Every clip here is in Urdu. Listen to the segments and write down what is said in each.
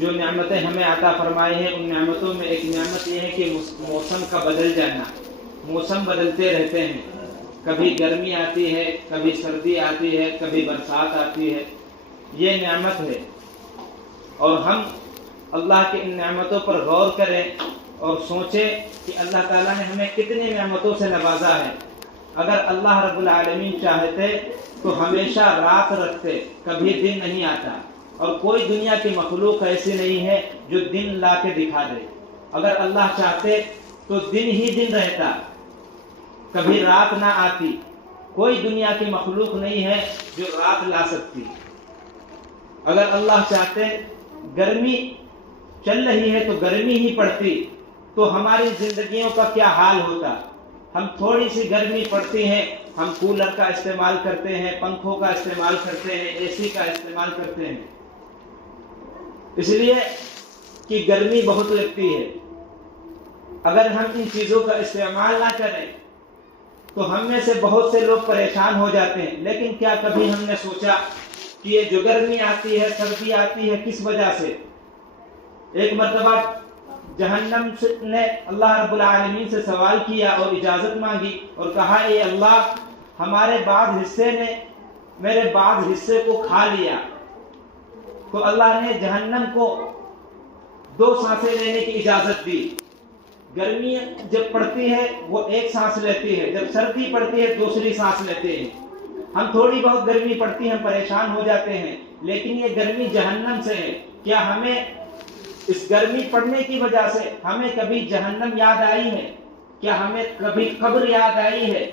جو نعمتیں ہمیں عطا فرمائی ہیں ان نعمتوں میں ایک نعمت یہ ہے کہ موسم کا بدل جانا. موسم بدلتے رہتے ہیں، کبھی گرمی آتی ہے، کبھی سردی آتی ہے، کبھی برسات آتی ہے. یہ نعمت ہے، اور ہم اللہ کی ان نعمتوں پر غور کریں اور سوچیں کہ اللہ تعالیٰ نے ہمیں کتنی نعمتوں سے نوازا ہے. اگر اللہ رب العالمین چاہتے تو ہمیشہ رات رکھتے، کبھی دن نہیں آتا. اور کوئی دنیا کی مخلوق ایسی نہیں ہے جو دن لا کے دکھا دے. اگر اللہ چاہتے تو دن ہی دن رہتا، کبھی رات نہ آتی. کوئی دنیا کی مخلوق نہیں ہے جو رات لا سکتی. اگر اللہ چاہتے گرمی چل رہی ہے تو گرمی ہی پڑتی، تو ہماری زندگیوں کا کیا حال ہوتا. ہم تھوڑی سی گرمی پڑتی ہے، ہم کولر کا استعمال کرتے ہیں، پنکھوں کا استعمال کرتے ہیں، اے سی کا استعمال کرتے ہیں، اس لیے کہ گرمی بہت لگتی ہے. اگر ہم ان چیزوں کا استعمال نہ کریں تو ہم میں سے بہت سے لوگ پریشان ہو جاتے ہیں. لیکن کیا کبھی ہم نے سوچا کہ یہ جو گرمی آتی ہے، سردی آتی ہے، کس وجہ سے؟ ایک مرتبہ جہنم نے اللہ رب العالمین سے سوال کیا اور اجازت مانگی اور کہا اے اللہ، ہمارے بعض حصے نے میرے بعض حصے کو کھا لیا. تو اللہ نے جہنم کو 2 سانسیں لینے کی اجازت دی. گرمی جب پڑتی ہے وہ ایک سانس لیتی ہے، جب سردی پڑتی ہے دوسری سانس لیتے ہیں. ہم تھوڑی بہت گرمی پڑتی ہے ہم پریشان ہو جاتے ہیں، لیکن یہ گرمی جہنم سے ہے. کیا ہمیں اس گرمی پڑنے کی وجہ سے ہمیں کبھی جہنم یاد آئی ہے؟ کیا ہمیں کبھی قبر یاد آئی ہے؟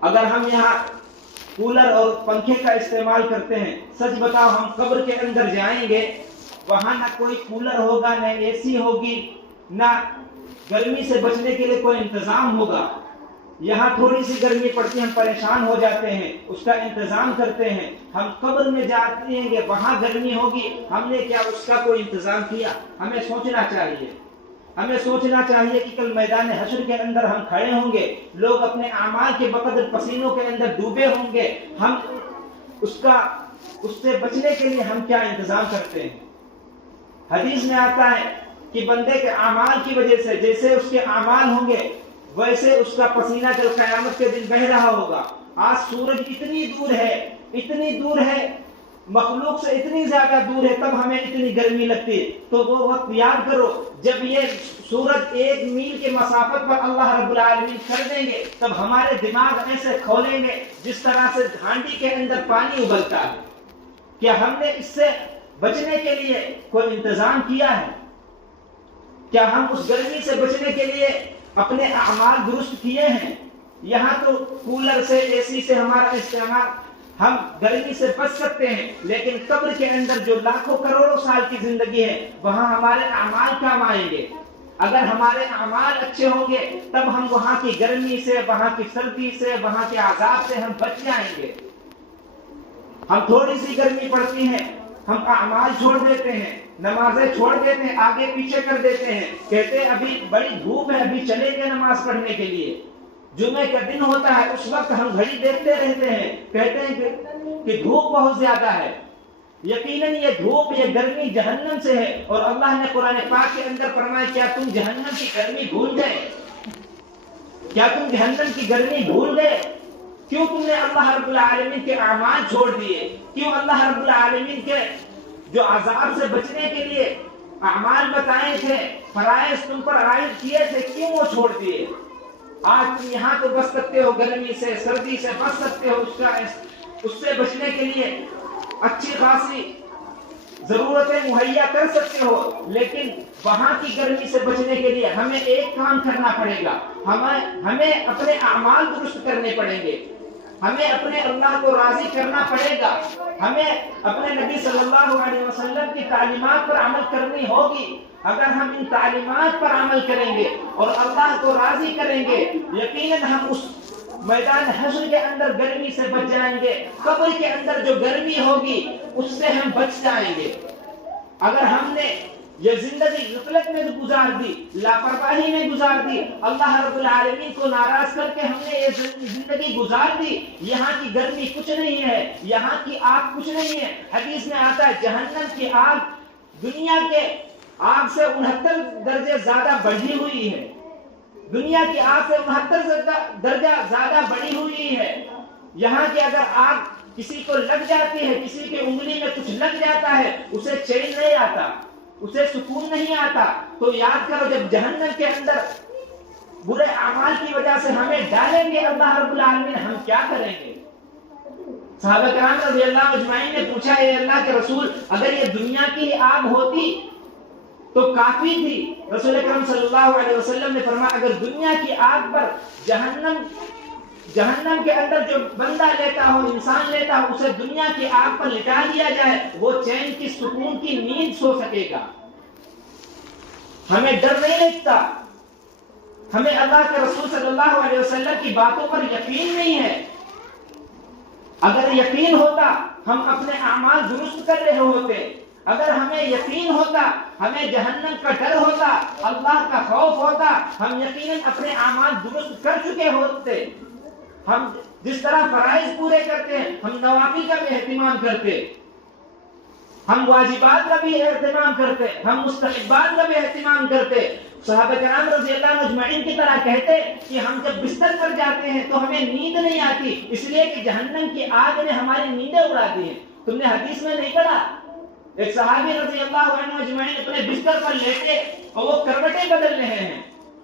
اگر ہم یہاں کولر اور پنکھے کا استعمال کرتے ہیں، سچ بتاؤ ہم قبر کے اندر جائیں گے، وہاں نہ کوئی کولر ہوگا، نہ اے سی ہوگی، نہ گرمی سے بچنے کے لیے کوئی انتظام ہوگا. یہاں تھوڑی سی گرمی پڑتی ہم پریشان ہو جاتے ہیں، اس کا انتظام کرتے ہیں. ہم قبر میں جاتے ہیں، وہاں گرمی ہوگی، ہم نے کیا اس کا کوئی انتظام کیا؟ ہمیں سوچنا چاہیے. ہمیں سوچنا چاہیے کہ کل میدان حشر کے اندر ہم کھڑے ہوں گے، لوگ اپنے اعمال کے بقدر پسینوں کے اندر ڈوبے ہوں گے. ہم اس سے بچنے کے لیے ہم کیا انتظام کرتے ہیں؟ حدیث میں آتا ہے کہ بندے کے اعمال کی وجہ سے جیسے اس کے اعمال ہوں گے ویسے اس کا پسینہ کل قیامت کے دن بہہ رہا ہوگا. آج سورج اتنی دور ہے، مخلوق سے اتنی زیادہ دور ہے، تب ہمیں اتنی گرمی لگتی ہے. تو وہ وقت یاد کرو جب یہ سورج 1 میل کے مسافت پر اللہ رب العالمین کر دیں گے، تب ہمارے دماغ ایسے کھولیں گے جس طرح سے ہانڈی کے اندر پانی ابلتا ہے. کیا ہم نے اس سے بچنے کے لیے کوئی انتظام کیا ہے؟ کیا ہم اس گرمی سے بچنے کے لیے اپنے اعمال درست کیے ہیں؟ یہاں تو کولر سے، اے سی سے ہمارا استعمال، ہم گرمی سے بچ سکتے ہیں، لیکن قبر کے اندر جو لاکھوں کروڑوں سال کی زندگی ہے وہاں ہمارے اعمال کام آئیں گے. اگر ہمارے اعمال اچھے ہوں گے تب ہم وہاں کی گرمی سے، وہاں کی سردی سے، وہاں کے عذاب سے ہم بچ جائیں گے. ہم تھوڑی سی گرمی پڑتی ہے ہم اعمال چھوڑ دیتے ہیں، نمازیں چھوڑ دیتے ہیں، آگے پیچھے کر دیتے ہیں، کہتے ہیں ابھی بڑی دھوپ ہے، ابھی چلیں گے نماز پڑھنے کے لیے. جمعے کا دن ہوتا ہے اس وقت ہم گھڑی دیکھتے رہتے ہیں، کہتے ہیں کہ دھوپ بہت زیادہ ہے. یقیناً یہ دھوپ، یہ گرمی جہنم سے ہے. اور اللہ نے قرآن پاک کے اندر فرمایا کیا تم جہنم کی گرمی بھول گئے؟ کیا تم جہنم کی گرمی بھول گئے؟ کیوں تم نے اللہ رب العالمین کے اعمال چھوڑ دیے؟ کیوں اللہ رب العالمین کے جو عذاب سے بچنے کے لیے اعمال بتائے تھے، فرائض تم پر عائد کیے تھے، کیوں وہ چھوڑ دیے؟ آج تم یہاں تو بچ سکتے ہو، گرمی سے، سردی سے بچ سکتے ہو، اس سے بچنے کے لیے اچھی خاصی ضرورتیں مہیا کر سکتے ہو، لیکن وہاں کی گرمی سے بچنے کے لیے ہمیں ایک کام کرنا پڑے گا. ہمیں اپنے اعمال درست کرنے پڑیں گے، ہمیں اپنے اللہ کو راضی کرنا پڑے گا، ہمیں اپنے نبی صلی اللہ علیہ وسلم کی تعلیمات پر عمل کرنی ہوگی. اگر ہم ان تعلیمات پر عمل کریں گے اور اللہ کو راضی کریں گے، یقیناً ہم اس میدان حشر کے اندر گرمی سے بچ جائیں گے. قبر کے اندر جو گرمی ہوگی اس سے ہم بچ جائیں گے. اگر ہم نے یہ زندگی غفلت میں گزار دی، لاپرواہی میں گزار دی، اللہ رب العالمین کو ناراض کر کے ہم نے یہ زندگی گزار دی، یہاں کی گرمی کچھ نہیں ہے، یہاں کی آگ کچھ نہیں ہے. حدیث میں آتا ہے جہنم کی آگ دنیا کے آگ سے 69 درجے زیادہ بڑھی ہوئی ہے، دنیا کی آگ سے 69 درجہ زیادہ بڑی ہوئی ہے۔ یہاں کی اگر آگ کسی کو لگ جاتی ہے، کسی کی انگلی میں کچھ لگ جاتا ہے، اسے چین نہیں آتا، اسے سکون نہیں آتا۔ تو یاد کرو جب جہنم کے اندر برے اعمال کی وجہ سے ہمیں ڈالیں گے اللہ رب العالمین، ہم کیا کریں گے؟ صحابہ کرام رضی اللہ اجمعین نے پوچھا، اے اللہ کے رسول اگر یہ دنیا کی آگ ہوتی تو کافی تھی۔ رسول اکرم صلی اللہ علیہ وسلم نے فرمایا اگر دنیا کی آگ پر جہنم کے اندر جو بندہ لیتا ہو، انسان لیتا ہو، اسے دنیا کی آگ پر لٹا دیا جائے، وہ چین کی سکون کی نیند سو سکے گا۔ ہمیں ڈر نہیں لگتا، ہمیں اللہ کے رسول صلی اللہ علیہ وسلم کی باتوں پر یقین نہیں ہے۔ اگر یقین ہوتا ہم اپنے اعمال درست کر رہے ہوتے، اگر ہمیں یقین ہوتا، ہمیں جہنم کا ڈر ہوتا، اللہ کا خوف ہوتا، ہم یقیناً اپنے اعمال درست کر چکے ہوتے۔ ہم جس طرح فرائض پورے کرتے ہیں، ہم نوافل کا بھی اہتمام کرتے، ہم واجبات کا بھی اہتمام کرتے، ہم مستحبات کا بھی اہتمام کرتے۔ صحابہ کرام رضی اللہ اجمعین کی طرح کہتے کہ ہم جب بستر پر جاتے ہیں تو ہمیں نیند نہیں آتی، اس لیے کہ جہنم کی آگ نے ہماری نیندیں اڑا دی ہیں۔ تم نے حدیث میں نہیں پڑھا، ایک صحابی رضی اللہ عنہ اجمعین اپنے بستر پر لیٹے اور وہ کروٹیں بدل رہے ہیں،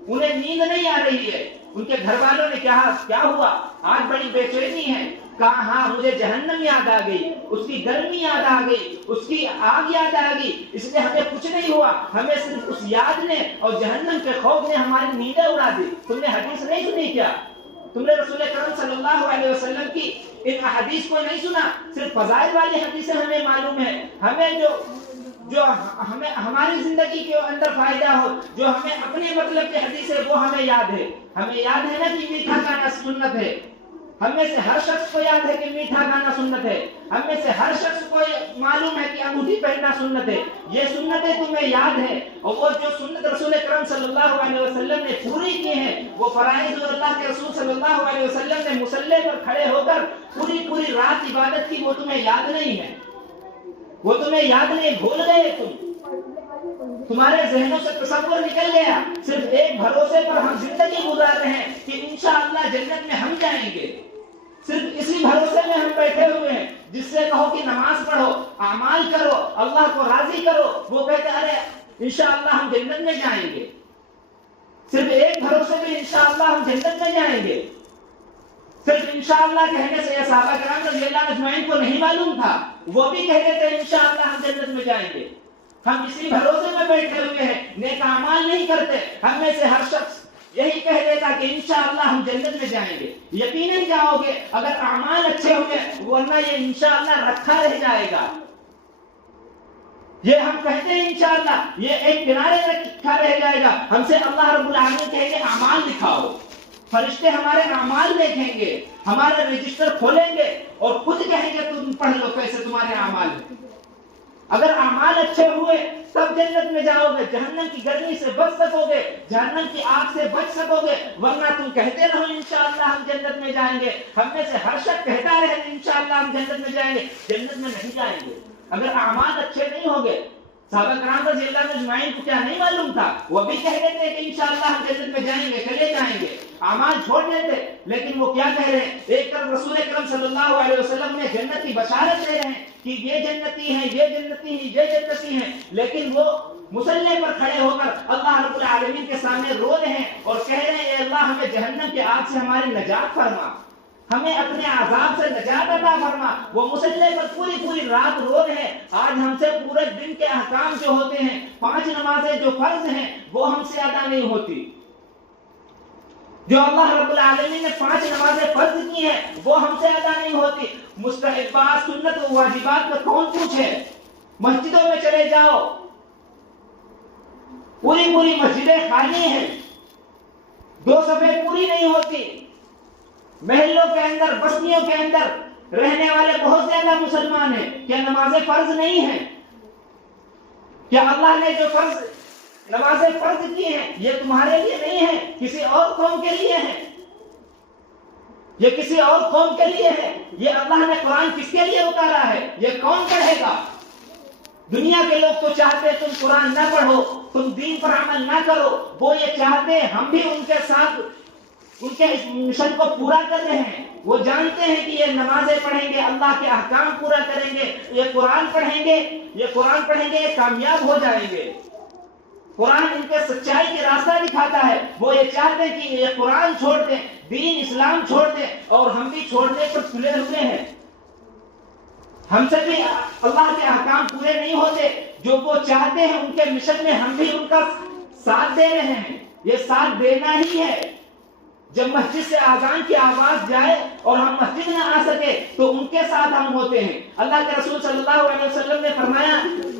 انہیں نیند نہیں آ رہی ہے۔ ان کے گھر والوں نے کہا کیا ہوا؟ آج بڑی بے چینی ہے۔ کہا ہاں مجھے جہنم یاد آ گئی، اس کی گرمی یاد آ گئی، اس کی آگ یاد آ گئی، اس لیے ہمیں کچھ نہیں ہوا، ہمیں صرف اس یاد نے اور جہنم کے خوف نے ہماری نیندیں اڑا دی۔ تم نے حدیث نہیں سنی کیا؟ تم نے رسول کریم صلی اللہ علیہ وسلم کی ان احادیث کو نہیں سنا؟ صرف فضائل والی حدیثیں ہمیں معلوم ہے، ہمیں جو ہمیں ہماری زندگی کے اندر فائدہ ہو، جو ہمیں اپنے مطلب کی حدیث ہے وہ ہمیں یاد ہے۔ ہمیں یاد ہے نا کہ میٹھا کھانا سنت ہے، ہم میں سے ہر شخص کو یاد ہے کہ میٹھا کھانا سنت ہے، ہم میں سے ہر شخص کو معلوم ہے کہ انگوٹھی پہننا سنت ہے۔ یہ سنتیں تمہیں یاد ہے، اور وہ جو سنت رسول کریم صلی اللہ علیہ وسلم نے پوری کی ہیں، وہ فرائض اور اللہ کے رسول صلی اللہ علیہ وسلم نے مصلی پر کھڑے ہو کر پوری رات عبادت کی، وہ تمہیں یاد نہیں ہے، وہ تمہیں یاد نہیں، بھول گئے تمہارے ذہنوں سے تصور نکل گیا۔ صرف ایک بھروسے پر ہم زندگی گزار رہے ہیں کہ انشاءاللہ جنت میں ہم جائیں گے، صرف اسی بھروسے میں ہم بیٹھے ہوئے ہیں۔ جس سے کہو کہ نماز پڑھو، اعمال کرو، اللہ کو راضی کرو، وہ کہتے ارے انشاءاللہ ہم جنت میں جائیں گے۔ صرف ایک بھروسے میں انشاءاللہ ہم جنت میں جائیں گے، صرف انشاءاللہ کہنے سے یہ صحابہ کرام رضی اللہ اجمعین کو نہیں معلوم تھا، وہ بھی کہہ دیتے انشاءاللہ ہم جنت میں جائیں گے۔ ہم اسی بھروسے میں بیٹھے ہوئے ہیں، نیک اعمال نہیں کرتے۔ ہم میں سے ہر شخص یہی کہہ دیتا کہ انشاءاللہ ہم جنت میں جائیں گے۔ یقیناً جاؤ گے اگر اعمال اچھے ہوں گے، ورنہ یہ انشاءاللہ رکھا رہ جائے گا۔ یہ ہم کہتے ہیں انشاءاللہ، یہ ایک کنارے رکھا رہ جائے گا۔ ہم سے اللہ رب العالمین کہیں گے اعمال دکھاؤ، فرشتے ہمارے اعمال دیکھیں گے، ہمارا رجسٹر کھولیں گے اور خود کہیں گے تم پڑھ لو کیسے تمہارے اعمال ہیں۔ اگر اعمال اچھے ہوئے تب جنت میں جاؤ گے، جہنم کی گرمی سے بچ سکو گے، جہنم کی آگ سے بچ سکو گے، ورنہ تم کہتے رہو انشاءاللہ ہم جنت میں جائیں گے۔ ہم میں سے ہر شخص کہتا رہے انشاءاللہ ہم جنت میں جائیں گے، جنت میں نہیں جائیں گے اگر اعمال اچھے نہیں ہوں گے۔ صحابہ کرام رضی اللہ اجمعین کو کیا نہیں معلوم تھا؟ وہ بھی کہہ دیتے کہ انشاءاللہ ہم جنت میں جائیں گے، چلے جائیں گے، اعمال چھوڑ دیتے، لیکن وہ کیا کہہ رہے ہیں؟ ایک طرف رسول اکرم صلی اللہ علیہ وسلم نے جنت کی بشارت دے رہے ہیں کہ یہ جنتی ہیں، یہ جنتی ہیں، یہ جنتی ہیں، لیکن وہ مصلی پر کھڑے ہو کر اللہ رب العالمین کے سامنے رو رہے ہیں اور کہہ رہے ہیں اے اللہ ہمیں جہنم کے آگ سے ہماری نجات فرما، ہمیں اپنے عذاب سے نجات عطا فرما۔ وہ مصلی پر پوری رات رو رہے ہیں۔ آج ہم سے پورے دن کے احکام جو ہوتے ہیں، 5 نمازیں جو فرض ہیں وہ ہم سے ادا نہیں ہوتی، جو اللہ رب العالمین نے 5 نمازیں فرض کی ہیں وہ ہم سے ادا نہیں ہوتی۔ مستحبات، سنت و واجبات کا کون پوچھے؟ مسجدوں میں چلے جاؤ، پوری مسجدیں خالی ہیں، 2 صفیں پوری نہیں ہوتی۔ محلوں کے اندر، بستیوں کے اندر رہنے والے بہت زیادہ مسلمان ہیں، کیا نمازیں فرض نہیں ہیں؟ کیا اللہ نے جو نمازیں فرض کی ہیں یہ تمہارے لیے نہیں ہے، کسی اور قوم کے لیے ہے؟ یہ کسی اور قوم کے لیے ہے۔ یہ اللہ نے قرآن کس کے لیے اتارا ہے؟ یہ کون پڑھے گا؟ دنیا کے لوگ تو چاہتے تم قرآن نہ پڑھو، تم دین پر عمل نہ کرو، وہ یہ چاہتے ہم بھی ان کے ساتھ ان کے اس مشن کو پورا کر رہے ہیں۔ وہ جانتے ہیں کہ یہ نمازیں پڑھیں گے اللہ کے احکام پورا کریں گے، یہ قرآن پڑھیں گے یہ کامیاب ہو جائیں گے۔ قرآن ان کے سچائی کے راستہ دکھاتا ہے، وہ یہ چاہتے ہیں کہ یہ قرآن چھوڑ دیں، دین اسلام چھوڑ دیں، اور ہم بھی چھوڑنے پر تلے ہوئے ہیں۔ ہم سے بھی اللہ کے احکام پورے نہیں ہوتے، جو وہ چاہتے ہیں ان کے مشن میں ہم بھی ان کا ساتھ دے رہے ہیں۔ یہ ساتھ دینا ہی ہے۔ جب مسجد سے اذان کی آواز جائے اور ہم مسجد میں آ سکے تو ان کے ساتھ ہم ہوتے ہیں۔ اللہ کے رسول صلی اللہ علیہ وسلم نے فرمایا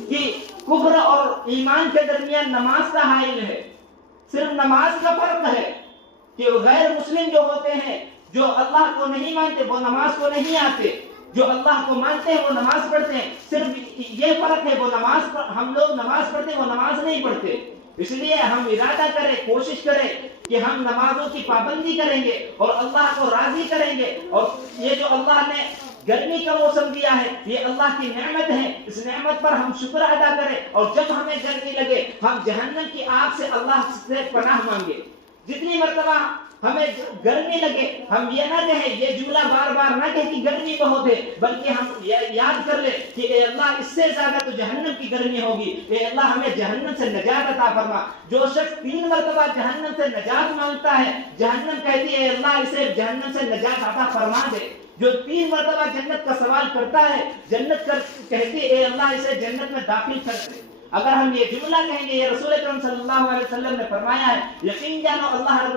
کہ کفر اور ایمان کے درمیان نماز کا حائل ہے، صرف نماز کا فرق ہے کہ غیر مسلم جو ہوتے ہیں، جو اللہ کو نہیں مانتے، وہ نماز کو نہیں آتے، جو اللہ کو مانتے ہیں وہ نماز پڑھتے ہیں، صرف یہ فرق ہے، ہم لوگ نماز پڑھتے ہیں، وہ نماز نہیں پڑھتے۔ اس لیے ہم ارادہ کریں، کوشش کریں کہ ہم نمازوں کی پابندی کریں گے اور اللہ کو راضی کریں گے۔ اور یہ جو اللہ نے گرمی کا موسم دیا ہے، یہ اللہ کی نعمت ہے، اس نعمت پر ہم شکر ادا کریں، اور جب ہمیں گرمی لگے ہم جہنم کی آگ سے اللہ سے پناہ مانگے۔ جتنی مرتبہ ہمیں گرمی لگے ہم یہ نہ کہیں، یہ جملہ بار بار نہ کہیں کہ گرمی بہت ہے، بلکہ ہم یاد کر لیں کہ اے اللہ اس سے زیادہ تو جہنم کی گرمی ہوگی، اے اللہ ہمیں جہنم سے نجات عطا فرما۔ جو شخص 3 مرتبہ جہنم سے نجات مانگتا ہے، جہنم کہتی ہے اے اللہ اسے جہنم سے نجات عطا فرما دے۔ جو 3 مرتبہ جنت کا سوال کرتا ہے، جنت کہتی ہے اے اللہ اسے جنت میں داخل کر دے۔ اگر ہم یہ جملہ کہیں گے، یہ رسول اکرم صلی اللہ علیہ وسلم نے فرمایا ہے، یقین جانو اللہ رب